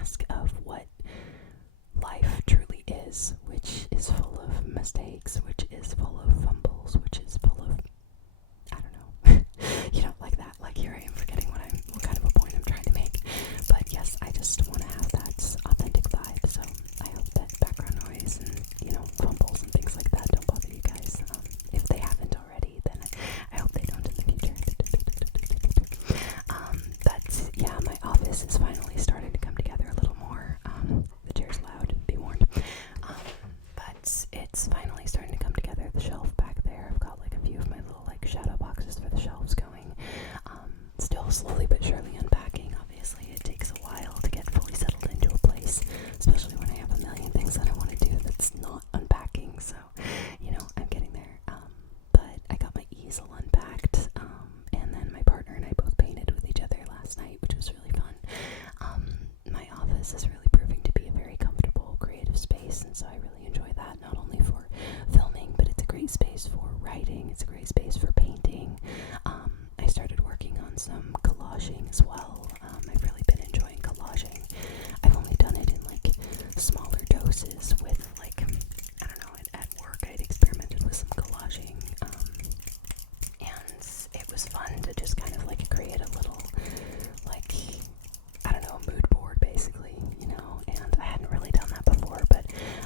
mask of what life truly is, which is full of mistakes, which is full of fumbles, which is full of, I don't know, like that. Like, here I am forgetting what kind of a point I'm trying to make. But yes, I just want to have that authentic vibe, so I hope that background noise and, fumbles and things like that don't bother you guys. If they haven't already, then I hope they don't in the future. But yeah, my office is finally starting to come together a little more. The chair's loud, be warned. But it's finally starting to come together. The shelf back there, I've got like a few of my little like shadow boxes for the shelves going. Still slowly but surely unpacking. Obviously, it takes a while to get fully settled into a place, especially when I have a million things that I want to do that's not unpacking. So, I'm getting there. But I got my easel unpacked, and then my partner and I both painted with each other last night, which was really fun. My office is really proving to be a very comfortable, creative space, and so I really enjoy that, not only for filming, but it's a great space for writing, it's a great space for painting. I started working on some collaging as well. I've really been enjoying collaging. I've only done it in like smaller doses with like, I don't know, at work I'd experimented with some collaging, and it was fun to just kind of like create a little, like, I don't know, a mood board basically, and I hadn't really done that before, but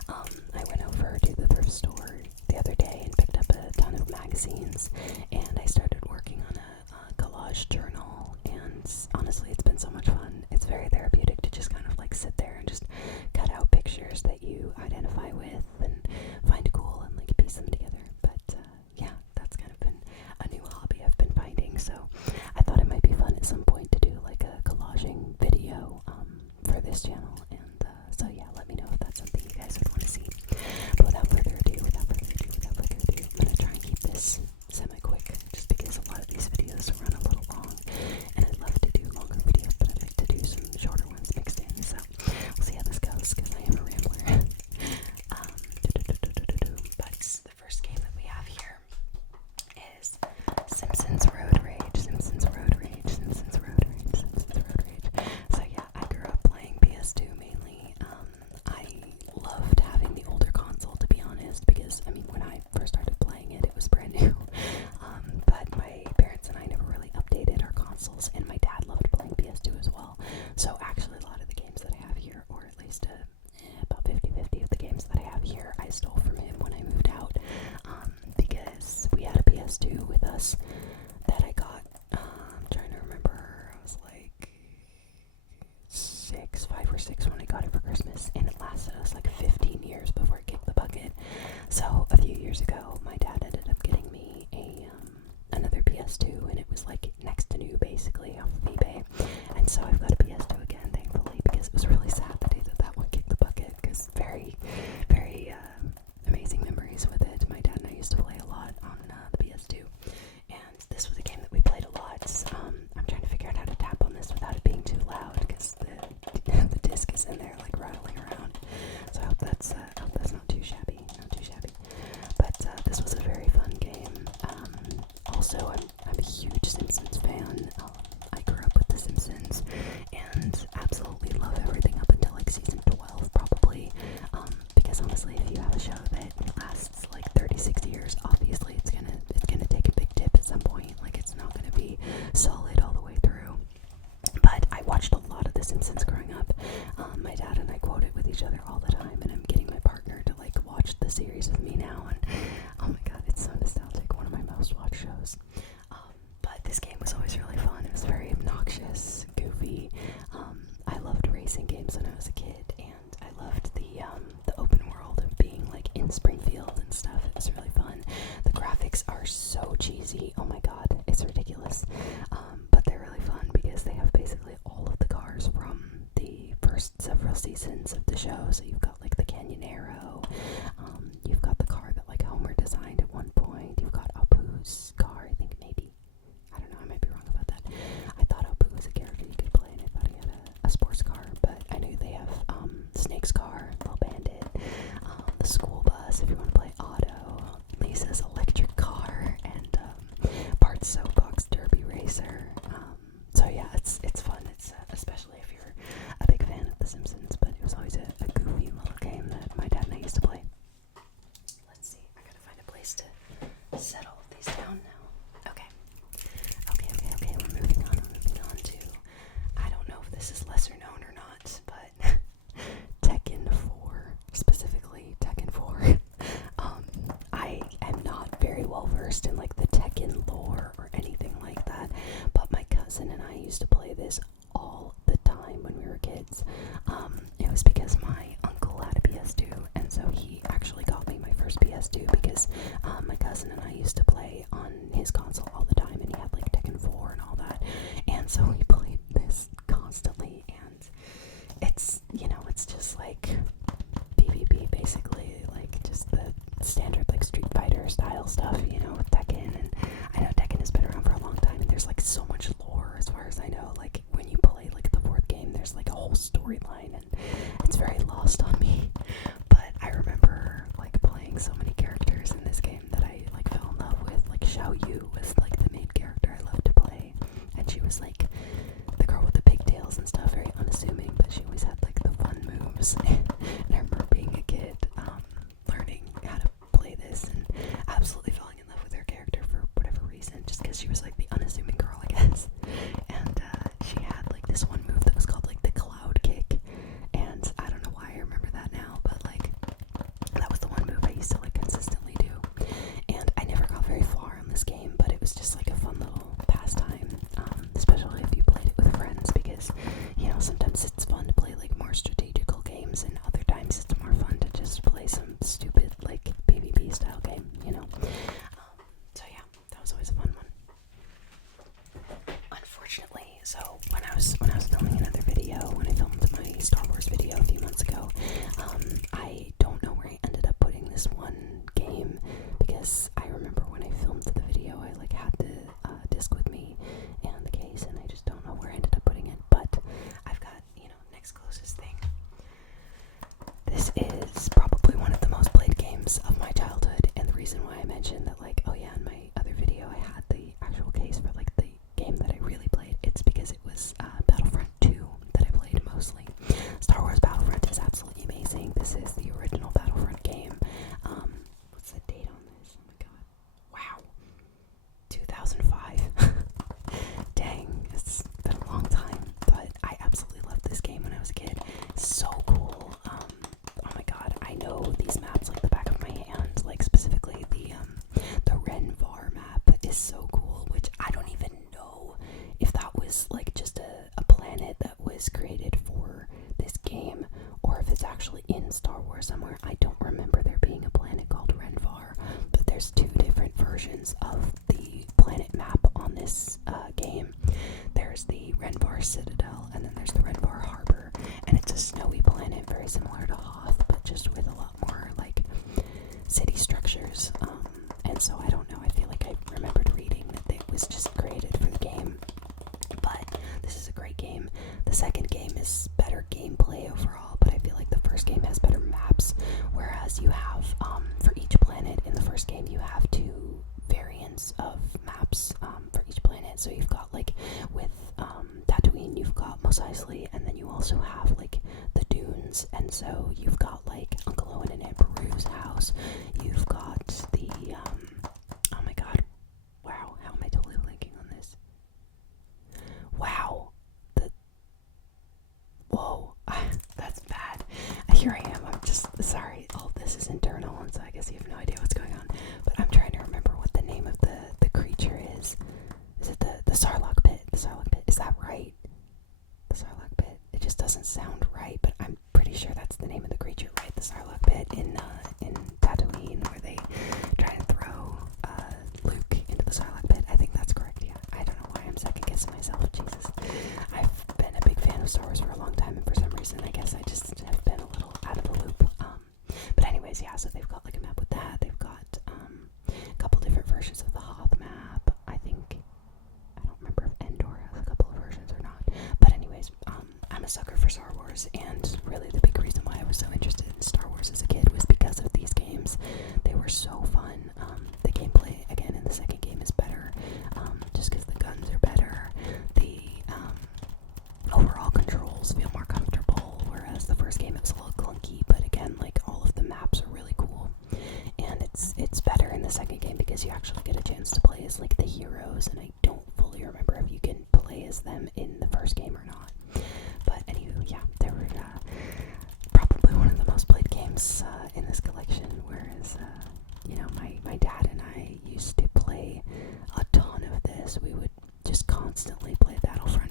I went over to the thrift store the other day and picked up a ton of magazines, and I started working on a collage journal, and honestly, it's been so much fun. It's very therapeutic to just kind of like sit there and just cut out pictures that you identify with and find cool and like piece them together. But yeah, that's kind of been a new hobby I've been finding, so I thought it might be fun at some point to do like a collaging video for this channel, and so yeah, let me know if that's something you guys would want to see. But without further ado, I'm gonna try and keep this semi-quick, just because a lot of these videos run a little long, and I'd love to do longer videos, but I'd like to do some shorter ones mixed in, so we'll see how this goes, because I am a rambler. But the first game that we have here is Simpsons Road Rage, Simpsons Road Rage, Simpsons Road Rage, Simpsons Road Rage. So yeah, I grew up playing PS2 mainly. I loved having the older console, to be honest, because, when I first started playing it, it was brand new. But my parents and I never really updated our consoles, and my dad loved playing PS2 as well. So actually a lot of the games that I have here, or at least about 50-50 of the games that I have here, I stole from him when I moved out, because we had a PS2 with us that I got, I'm trying to remember, I was like 5 or 6 when I got it for Christmas, and it lasted us like 15 years before it kicked the bucket. So a few years ago, my dad ended up getting me another PS2, and it was like next to new basically off of eBay, and so I've got a PS2 again, thankfully, because it was really sad the day that one kicked the bucket, because very, very amazing memories with it. My dad and I used to play a lot on the PS2, and this was a game that we played a lot. I'm trying to figure out how to tap on this without it being too loud, because the disc is in there like rattling around, so I hope that's not too shabby, but this was a very fun game. Also, I'm a huge Simpsons fan. I grew up with The Simpsons and absolutely love everything up until like season 12 probably, because honestly, if you have a show that lasts like 36 years, obviously it's gonna take a big dip at some point. Like, it's not gonna be solid all the way through. But I watched a lot of The Simpsons growing up. My dad and I quote it with each other all the time, and I'm getting my partner to like watch the series with me now, and oh my god, it's so nostalgic. One of my most watched shows. But this game was always really fun. It was very obnoxious, goofy. I loved racing games when I was a kid, and I loved the open world of being like in Springfield and stuff. It was really fun. The graphics are so cheesy. Oh my god, it's ridiculous. But they're really fun because they have basically all of the cars from the first several seasons of the show. So you've got like the Canyonero, you've got the car that like Homer designed at one point, you've got Apu's car, I think, maybe. I don't know, I might be wrong about that. I thought Apu was a character you could play, and I thought he had a sports car, but I know they have Snake's car, Little Bandit, the school bus if you want to play Auto, Lisa's electric car, and Bart's Soapbox Derby Racer. So yeah, it's fun. It's especially if you're a big fan of The Simpsons. I used to play this all the time when we were kids. It was because my uncle had a PS2, and so he actually got me my first PS2 because my cousin and I used to play on his console all the time, and he had like Tekken 4 and all that, and so we played this constantly, and it's, you know, it's just like PvP basically, like just the standard like Street Fighter style stuff, you know, with Tekken. And I know Tekken has been around for a long time, and there's like so much lore as far as I know. Like when you play like the fourth game, there's like a whole storyline, and it's very lost on me. But I remember like playing so many characters in this game that I like fell in love with. Like Xiao Yu was like the main character I loved to play, and she was like the girl with the pigtails and stuff, very unassuming, but she always had like the fun moves. And I remember being a kid, learning how to play this and absolutely falling in love with her character for whatever reason, just because she was like the unassuming girl, I guess. And she had like this one move that was called like the cloud kick, and I don't know why I remember that now, but like that was the one move I used to like consistently do. And I never got very far on this game, but it was just like a fun little pastime, especially if you played it with friends, because, you know, sometimes it's fun to play like more strategical games, and other times it's more fun to just play some stupid like PvP style game, you know. So yeah, that was always a fun one. Unfortunately, so when I was filming another video, when I filmed my Star Wars video a few months ago, I don't know where I ended up putting this one game, because I remember when I filmed the video, I like had the disc with me and the case, and I just don't know where I ended up putting it. But I've got, you know, next closest thing. This is probably one of the most played games of my childhood, and the reason why I mentioned that, like, oh yeah, in my other video I had the actual case for like the game that I really played, it's because it was Battlefront 2 that I played mostly. Star Wars Battlefront is absolutely amazing. This is the original Battlefront game. What's the date on this? Oh my god. Wow. 2005. Dang, it's been a long time, but I absolutely loved this game when I was a kid. It's so cool. Oh my god, I know these maps like the back of my hand. Like specifically the Renvar map is so cool, which I don't even know if that was like just a planet that was created for this game, or if it's actually in Star Wars somewhere. I don't remember there being a planet called Renvar, but there's two different versions of the planet map on this game. There's the Renvar Citadel, and then there's the Renvar Harbor, and it's a snowy planet very similar to Hoth, but just with a lot more like city structures. And so I don't know, I feel like I remembered reading that it was just created for the game. But this is a great game. The second game is better gameplay overall, but I feel like the first game has better maps, whereas you have, for each planet in the first game, you have two variants of maps for each planet. So you've got like with Tatooine, you've got Mos Eisley, and then you also have like the dunes, and so you've got like Uncle Owen and Aunt Beru's house. You've got the oh my god, wow, how am I totally blanking on this? Wow, whoa, that's bad. Here I am. I'm just sorry. All this is internal, and so I guess you have no idea what's going on. But I'm trying to remember what the name of the creature is. Is it the Sarlacc pit? The Sarlacc pit. Is that right? The Sarlacc pit. It just doesn't sound right, but I'm pretty sure that's the name of the creature, right? The Sarlacc pit in Tatooine, where they try to throw Luke into the Sarlacc pit. I think that's correct. Yeah. I don't know why I'm second guessing myself. Jesus. I've been a big fan of Star Wars for a long time, and for some reason, I guess I just have been a little out of the loop. But anyways, yeah. So they've got like a map with that. They've got a couple different versions of the Hoth map. I think. I don't remember if Endor has a couple of versions or not. But anyways, I'm a sucker for Star Wars, and really the big reason why I was so interested in Star Wars as a kid was because of these games. They were so fun. The gameplay, again, in the second game is better, just because the guns are better. The overall controls feel more comfortable, whereas the first game it was a little clunky, but again, like all of the maps are really cool. And it's better in the second game because you actually get a chance to play as like the heroes, and I don't fully remember if you can play as them in the first game or not. But anywho, yeah, they were probably one of the most played games in this collection, whereas you know, my dad and I used to play a ton of this. We would just constantly play Battlefront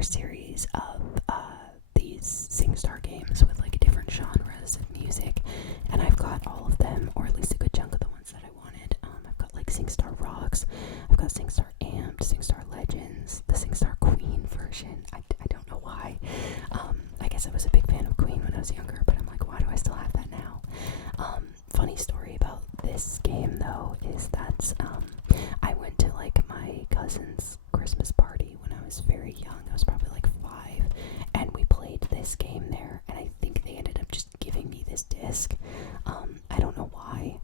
entire series of these SingStar games with like different genres of music, and I've got all of them, or at least a good chunk of the ones that I wanted. I've got like SingStar Rocks, I've got SingStar Amped, SingStar Legends, the SingStar Queen version. I don't know why. I guess I was a big fan of Queen when I was younger, but I'm like, why do I still have that now? Funny story about this game though is that I went to like my cousin's Christmas party when I was very young. I was probably like 5, and we played this game there, and I think they ended up just giving me this disc. I don't know why.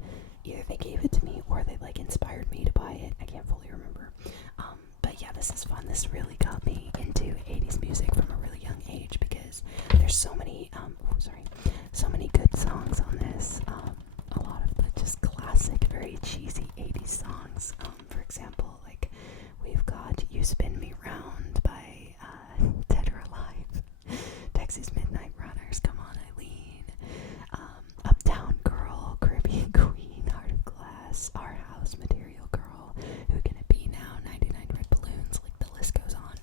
Either they gave it to me or they like inspired me to buy it. I can't fully remember. But yeah, this is fun. This really got me into 80s music from a really young age because there's so many so many good songs on this. A lot of the just classic, very cheesy 80s songs. For example, like we've got You Spin Me Round by Dead or Alive, Texas Midnight Runners, Come On Eileen, Uptown Girl, Caribbean Queen, Heart of Glass, Our House, Material Girl, Who Can It Be Now, 99 Red Balloons, like the list goes on.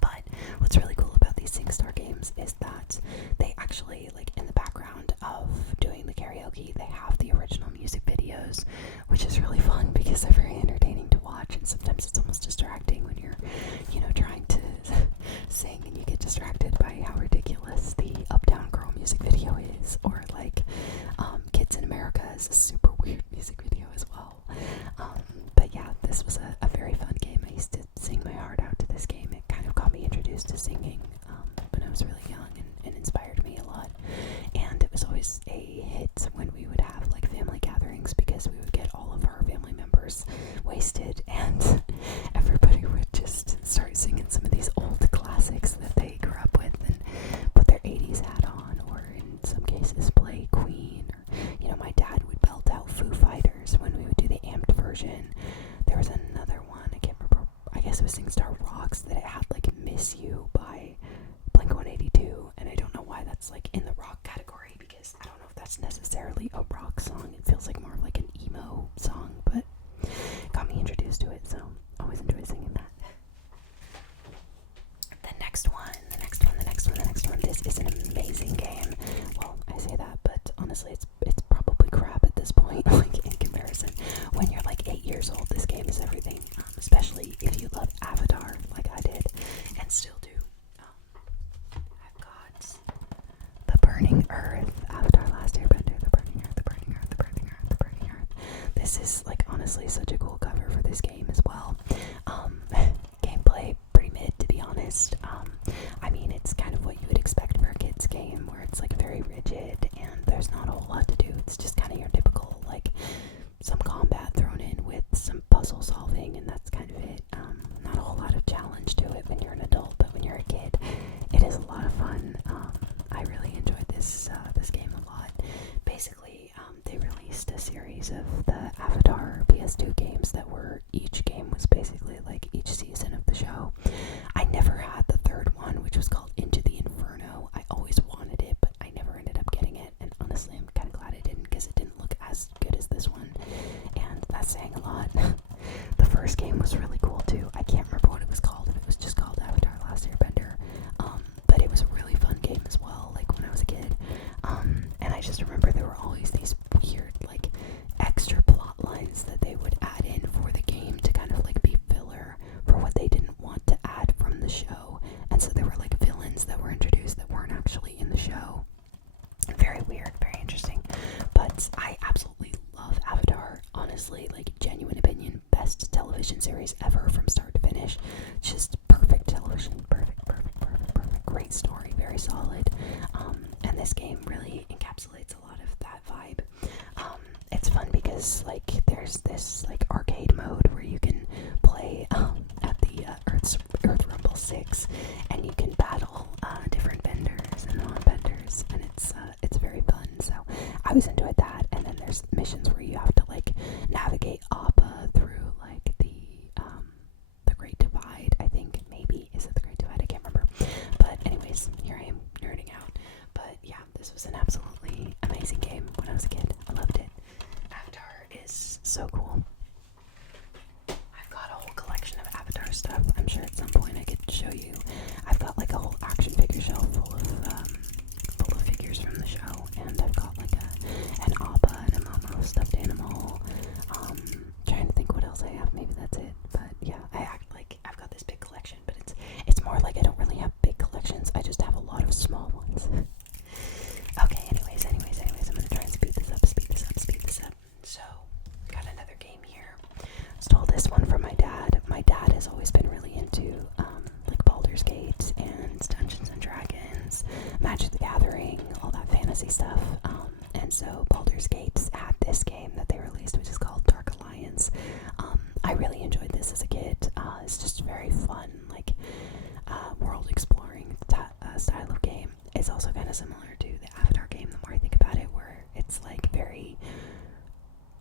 But what's really cool about these SingStar games is that they actually, like in the background of doing the karaoke, they have the original music videos, which is really fun because they're very entertaining to watch, and sometimes it's almost distracting when you're, trying to sing and you get distracted by how ridiculous the Uptown Girl music video is, or like Kids in America is a super weird music video as well. But yeah, this was a very fun game. I used to sing my heart out to this game. It kind of got me introduced to singing when I was really young, and inspired me a lot. And it was always a hit when we would have like family gatherings, because we would get all of our family members wasted, and everybody would just start singing some of these old classics that they grew up with and put their 80s hat on, or in some cases play Queen, or my dad would belt out Foo Fighters when we would do the amped version. There was another one, I can't remember, I guess it was SingStar Rocks, that it had like Miss You by Blink-182, and I don't know why that's like in the rock category, because I don't know if that's necessarily a rock song. It feels like more like an emo song, but got me introduced to it, so always enjoy singing that. The next one. This is an amazing game. Well, I say that, but honestly, it's probably crap at this point, like in comparison. When you're like 8 years old, this game is everything, especially if you love Avatar, like I did, and still do. I've got The Burning Earth, Avatar Last Airbender, The Burning Earth, The Burning Earth, The Burning Earth, The Burning Earth. This is like honestly such a cool cover for this game as well. Gameplay pretty mid, to be honest. I mean, it's kind of what you would expect for a kid's game, where it's like very rigid and there's not a whole lot to do. It's just kind of your typical, like, some combat thrown in with some puzzle solving, and that's kind of it. Not a whole lot of challenge to it when you're an adult, but when you're a kid, it is a lot of fun. I really enjoyed this game a lot. Basically, they released a series of the Avatar PS2 games that were, each game was basically like each season of the show. I never had the third one, which was called Into the Inferno. I always wanted it, but I never ended up getting it, and honestly, I'm kind of glad I didn't, because it didn't look as good as this one, and that's saying a lot. The first game was really cool too. I can't remember what it was called, if it was just called Avatar Last Airbender, but it was a really fun game as well, like when I was a kid. And I just remember there were always these weird, like, extra plot lines that they would add in for the game to kind of like be filler for what they didn't want to add from the show. And so there were like villains that were introduced that weren't actually in the show. Very weird, very interesting. But I absolutely love Avatar. Honestly, like, genuine opinion, best television series ever from start to finish. Just perfect television. Perfect. Great story, very solid. And this game really encapsulates a lot of that vibe. It's fun because, like, there's this, like, arcade mode where you can play at the Earth Rumble 6, and you can battle different vendors and non-vendors, and it's very fun. So I always enjoyed that. And then there's missions where you have to like navigate Appa through like the Great Divide. I think, maybe, is it the Great Divide? I can't remember. But anyways, here I am nerding out. But yeah, this was an absolutely amazing game when I was a kid. I loved it. Avatar is so cool. I've got a whole collection of Avatar stuff. I'm sure at some point I could show you. more like I don't really have big collections. I just have a lot of small ones. Okay, anyways, I'm gonna try and speed this up. So, got another game here. Stole this one from my dad. My dad has always been really into like Baldur's Gate and Dungeons and Dragons, Magic the Gathering, all that fantasy stuff. And so Baldur's Gate had this game that they released, which is called Dark Alliance. I really enjoyed this as a kid. It's just very fun, like world exploring style of game. It's also kind of similar to the Avatar game, the more I think about it, where it's like very,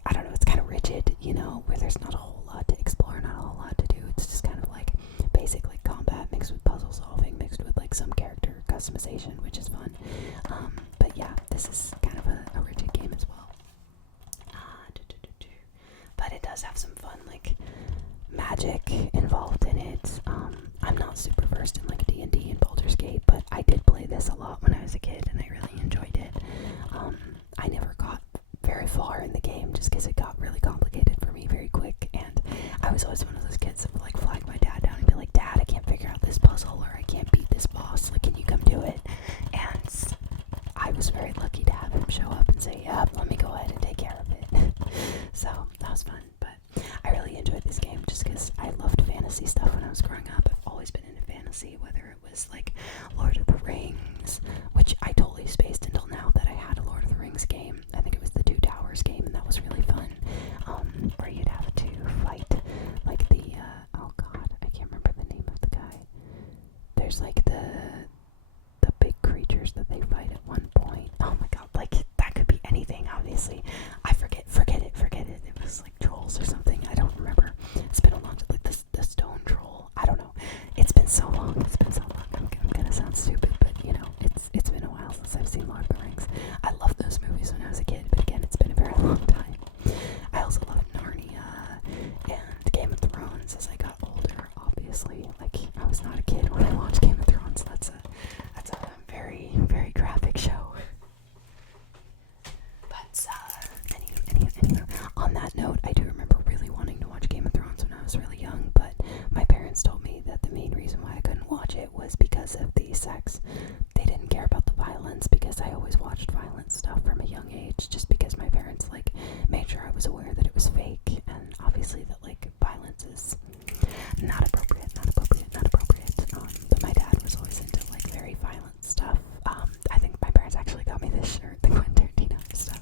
I don't know, it's kind of rigid, you know, where there's not a whole lot to explore, not a whole lot to do. It's just kind of like basic like combat mixed with puzzle solving, mixed with like some character customization, which is fun. But yeah, this is kind of a rigid game as well. But it does have some fun like magic involved in it. I'm not super versed in like D&D and Baldur's Gate, but I did play this a lot when I was a kid and I really enjoyed it. I never got very far in the game just because it got really complicated for me very quick, and I was always one of those kids that would like flag my dad down and be like, Dad, I can't figure out this puzzle, or I can't beat this boss, like, can you come do it? And I was very lucky to have him show up and say, yeah, let me go ahead and take care of it. So that was fun. But I really enjoyed this game just because I loved fantasy stuff when I was growing up. I've always been into fantasy, whether it was like Lord of the Rings, which I totally spaced until now that I had a Lord of the Rings game. I think it was the Two Towers game, and that was really fun. Where you'd have to fight like the oh god, I can't remember the name of the guy. There's like the big creatures that they fight at one point. Oh my god, like that could be anything, obviously. I forget it. It was like trolls or something. I don't remember. It's been a long time. Like the stone troll. I don't know. It's been so long. I'm gonna sound stupid, but you know, it's been a while since I've seen Lord of the Rings. I loved those movies when I was a kid, but again, it's been a very long time. I also loved Narnia and Game of Thrones as I got older, obviously. Like, I was not a kid when I watched Game of Thrones. That's a very, very graphic show. But, anyway, on that note, I do remember really wanting to watch Game of Thrones when I was really young, but my parents told me that the main reason why I couldn't watch it was because of the sex. They didn't care about the violence, because I always watched violent stuff from a young age, just because my parents, like, made sure I was aware that it was fake, and obviously that, like, violence is not appropriate. But my dad was always into, like, very violent stuff. I think my parents actually got me this shirt, the Quentin Tarantino stuff.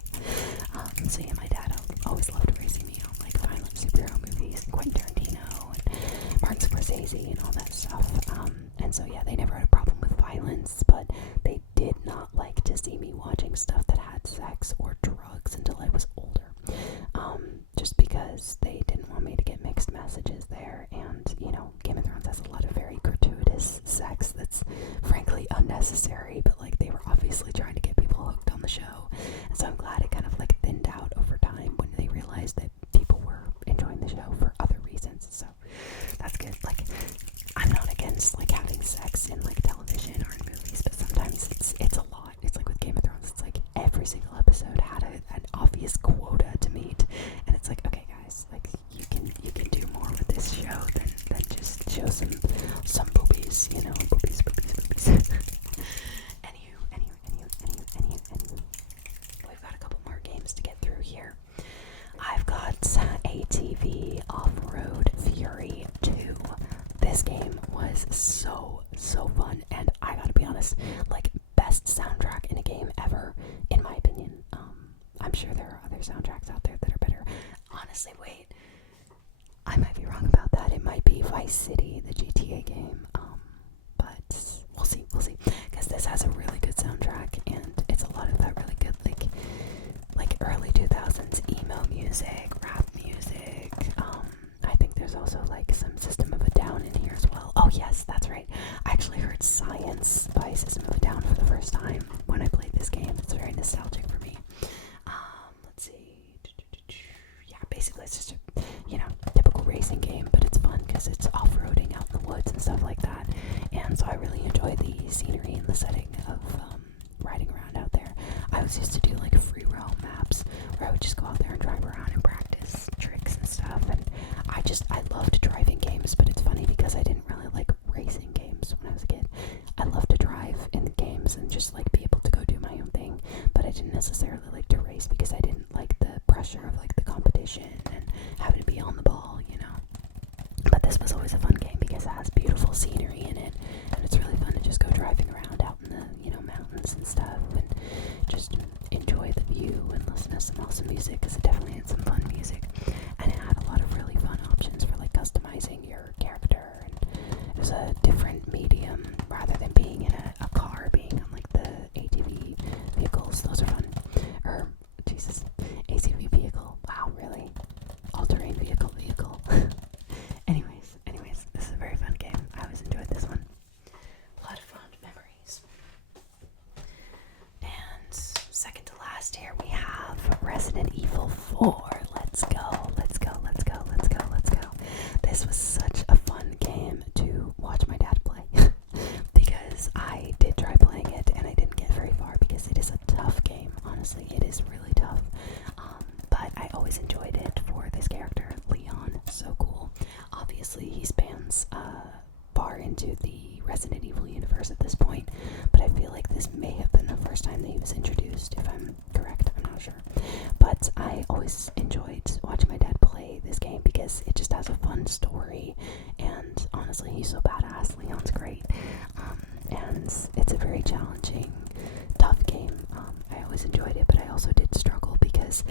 So yeah, my dad always loved raising me on, like, violent superhero movies, and Quentin Tarantino, and Martin Scorsese, and all that stuff. And so yeah, they never had a problem with violence, but they did not like to see me watching stuff that had sex or drugs until I was older. Just because they didn't want me to get mixed messages there, and, you know, Game of Thrones has a lot of very gratuitous sex that's frankly unnecessary, but, like, they were obviously trying to get people hooked on the show, and so I'm glad it kind of, like, thinned out over time when they realized that people were enjoying the show for other reasons, so that's good. Like, I'm not against, like, having sex in, like, television or in movies, but sometimes it's a lot. It's like with Game of Thrones, it's like every single episode had an obvious quota to meet, and it's like, okay guys, like, you can do more with this show than just show some boobies, you know, boobies. Anywho, we've got a couple more games to get through here. I've got ATV OffRoad Fury 2. This game was so fun, and I gotta be honest, like, best soundtrack in a game ever, in my opinion. I'm sure there are other soundtracks out there that are better. Honestly, wait, I might be wrong about that. It might be Vice City, the GTA game, but we'll see, because this has a really good soundtrack, and it's a lot of that really good, like early 2000s emo music, rap music. I think there's also, like, some System of a Down in here as well. Oh yes, that's right. I actually heard Science by System of a Down for the first time when I played this game. It's very nostalgic for me. Let's see. Yeah, basically it's just a, you know, typical racing game, but it's fun because it's off-roading out in the woods and stuff like that. And so I really enjoy the scenery and the setting of riding around out there. I was used to do, like, free roam maps where I would just go out there and drive around and practice tricks and stuff, and I loved driving games, but it's funny because I didn't really like racing games when chose a different medium rather than being in a car, being on like the ATV vehicles. Those are fun. Or, Jesus, ATV vehicle. Wow, really? All-terrain vehicle. anyways, this is a very fun game. I always enjoyed this one. A lot of fond memories. And second to last here we have Resident Evil 4. Let's go. This was such a fun game to watch my dad play because I did try playing it and I didn't get very far because it is a tough game. Honestly, it is really tough. But I always enjoyed it for this character, Leon. So cool. Obviously, he spans far into the Resident Evil universe at this point, but I feel like this may have been the first time that he was introduced, if I'm correct. I'm not sure. But I always enjoyed watching my dad play this game because it just has a fun story, and honestly, he's so badass. Leon's great. And it's a very challenging, tough game. I always enjoyed it, but I also did struggle because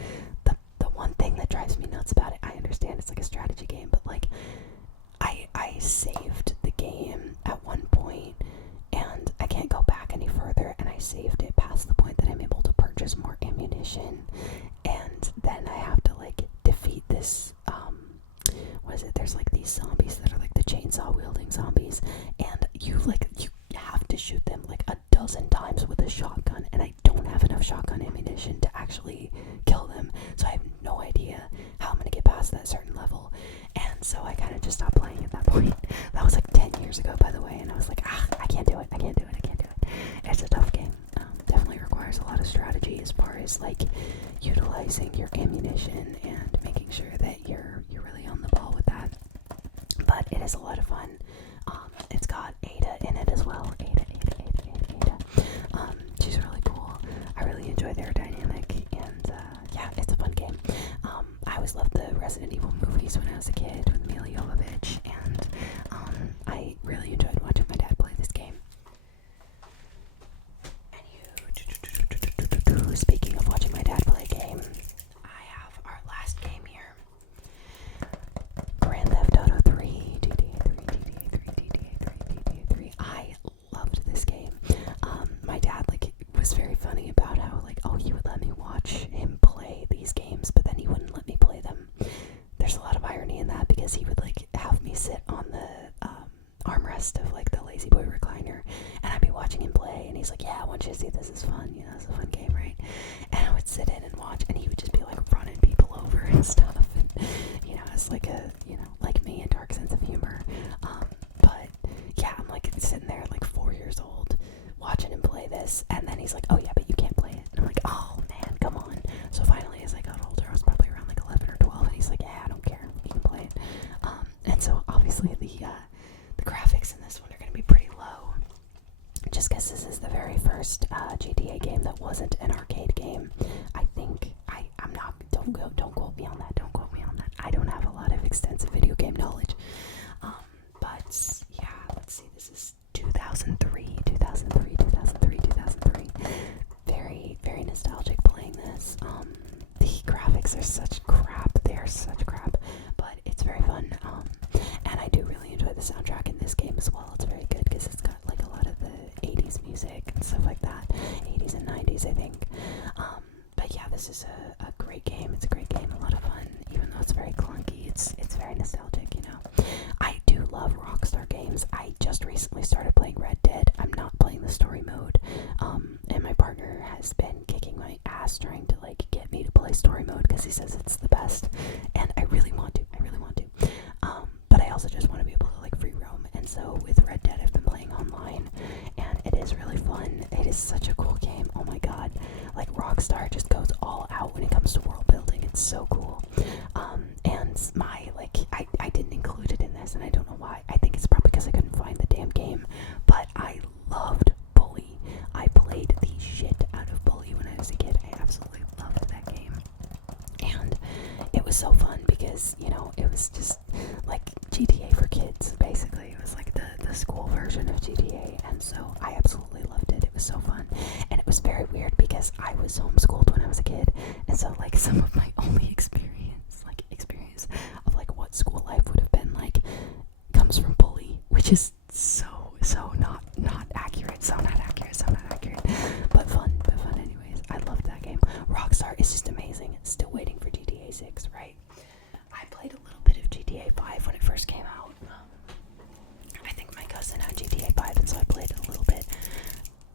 the one thing that drives me nuts about it, I understand it's like a strategy game, but like I saved the game at one point and I can't go back any further, and I saved it past the point that I'm able to purchase more ammunition, and then I have to like defeat this what is it, there's like these zombies that are like the chainsaw wielding zombies, and you have to shoot them like a dozen times with a shotgun, and I don't have enough shotgun ammunition to actually kill them, so I have no idea how I'm gonna get past that certain level. And so I kind of just stopped playing at that point. That was like 10 years ago, by the way, and I was like, I can't do it. It's a tough game. Definitely requires a lot of strategy as far as like utilizing your ammunition and making sure that you're really on the ball with that. But it is a lot of fun. It's got Ada in it as well. Ada. She's really cool. I really enjoy their dynamic, and yeah, it's a fun game. I always loved the Resident Evil movies when I was a kid with Mila Jovovich, and I really enjoyed watching my dad play this game. And speaking of watching my dad play a game, I have our last game here. Grand Theft Auto 3, GTA 3. I loved this game. My dad was very funny about how he would let me watch him play these games, but then he wouldn't let me play them. There's a lot of irony in that because he would have me sit on the armrest of the lazy boy recliner, and I'd be watching him play, and he's like, yeah, I want you to see, this is fun, it's a fun game, right? And I would sit in and watch, and he would just be running people over and stuff, and it's like like me, a dark sense of humor. But yeah, I'm sitting there 4 years old watching him play this, and then he's like, oh yeah, but you can't play it. And I'm like, oh man, come on. So finally, as I got older, I was probably around 11 or 12, and he's like, yeah, I don't care, you can play it. And so obviously the graphics in this one are going to be pretty low, just because this is the very first GTA game that wasn't an arcade game. I think I'm not. Don't quote me on that. I don't have a lot of extensive video game knowledge. But yeah, let's see. This is 2003. Very, very nostalgic playing this. The graphics are such crap. They're such crap, but it's very fun. And I do really enjoy the soundtrack in this game as well. It's very good because it's got a lot of the 80s music and stuff like that. 80s and 90s, I think. But yeah, this is a great game. It's a great game, a lot of fun. Even though it's very clunky, it's very nostalgic, I do love Rockstar games. I just recently started playing Red Dead. I'm not playing the story mode. And my partner has been kicking my ass trying to get me to play story mode because he says it's the best. And I really want to. But I also just want to be able to free roam. And so with Red Dead, I've been playing online, and it is really fun. It is such a cool game. Oh my god. Rockstar just goes all out when it comes to world building. It's so cool. And my I didn't include it in this, and I don't know why. I think it's probably because I couldn't find the damn game. But I loved Bully. I played the shit out of Bully when I was a kid. I absolutely loved that game. And it was so fun because, it was just GTA for kids, basically. It was the school version of GTA, and so I absolutely loved it. It was so fun. And it was very weird because I was homeschooled when I was a kid, and so some of my only experience of what school life would have been comes from Bully, which is so not accurate, so not accurate, but fun anyways. I loved that game. Rockstar is just amazing. Still waiting for GTA 6, right? I played a little bit of GTA 5 when it first came out. I think my cousin had GTA 5, and so I played it a little bit.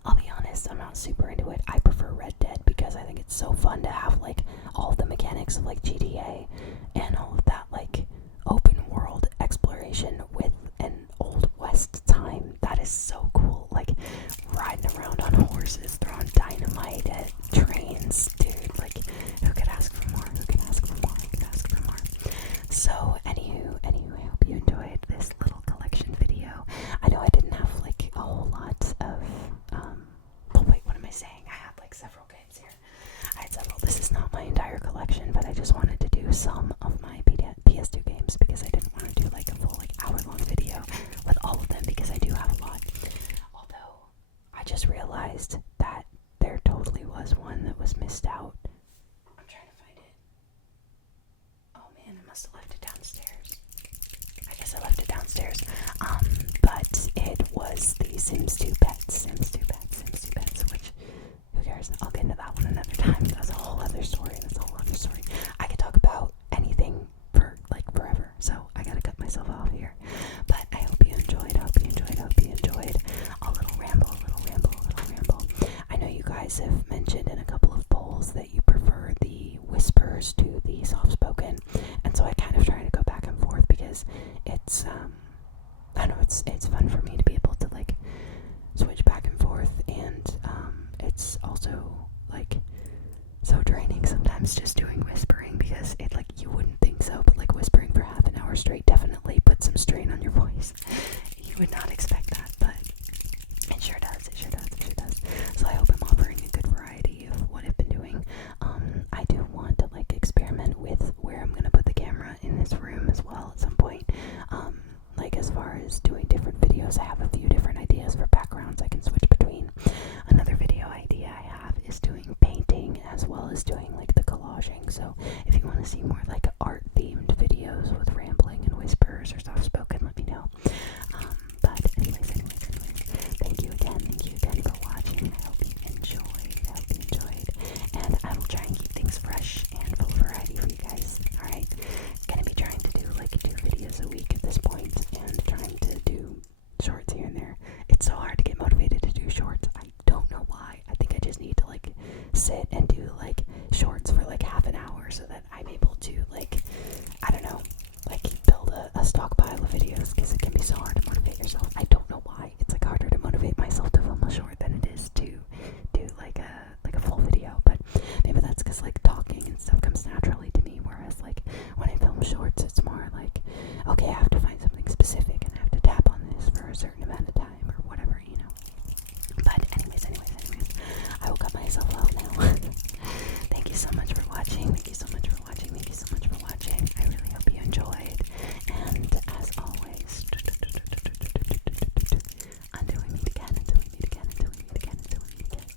I'll be honest, I'm not super into it. I prefer Red Dead because I think it's so fun to have like all of the mechanics of like GTA and all of that like open world exploration with an old west time. That is so cool. Like riding around on horses, throwing dynamite at trains, dude. Like who could ask for more? So anywho, I hope you enjoyed this little collection video. I know I didn't have like a whole lot of oh wait, what am I saying? I had like several games here. I had several. This is not my entire collection, but I just wanted to do some of my PS2 games because I didn't want to do like a full like hour-long video with all of them because I do have a lot. Although I just realized that there totally was one that was missed out. I'm trying to find it. Oh man, I must have left it downstairs. I guess I left it downstairs. But it was the Sims 2 Pets, which, who cares? I'll get into that one another time. That's a whole other story. I could talk about anything for, like, forever, so I gotta cut myself off here. But I hope you enjoyed, a little ramble. I know you guys have mentioned in a couple of polls that you prefer the whispers to the soft-spoken, and so I kind of try to go back and forth because it's, I know it's fun for me to be able to like switch back and forth, and it's also like so draining sometimes just doing whispering because it like you wouldn't think so, but like whispering for half an hour straight definitely puts some strain on your voice. You would not expect that, but it sure does. So I hope I'm offering a good variety of what I've been doing. I do want to like experiment with where I'm gonna put the camera in this room as well at some point. Like as far as doing different videos, I have a few different ideas for backgrounds I can switch between. Another video idea I have is doing painting as well as doing like the collaging. So if you want to see more like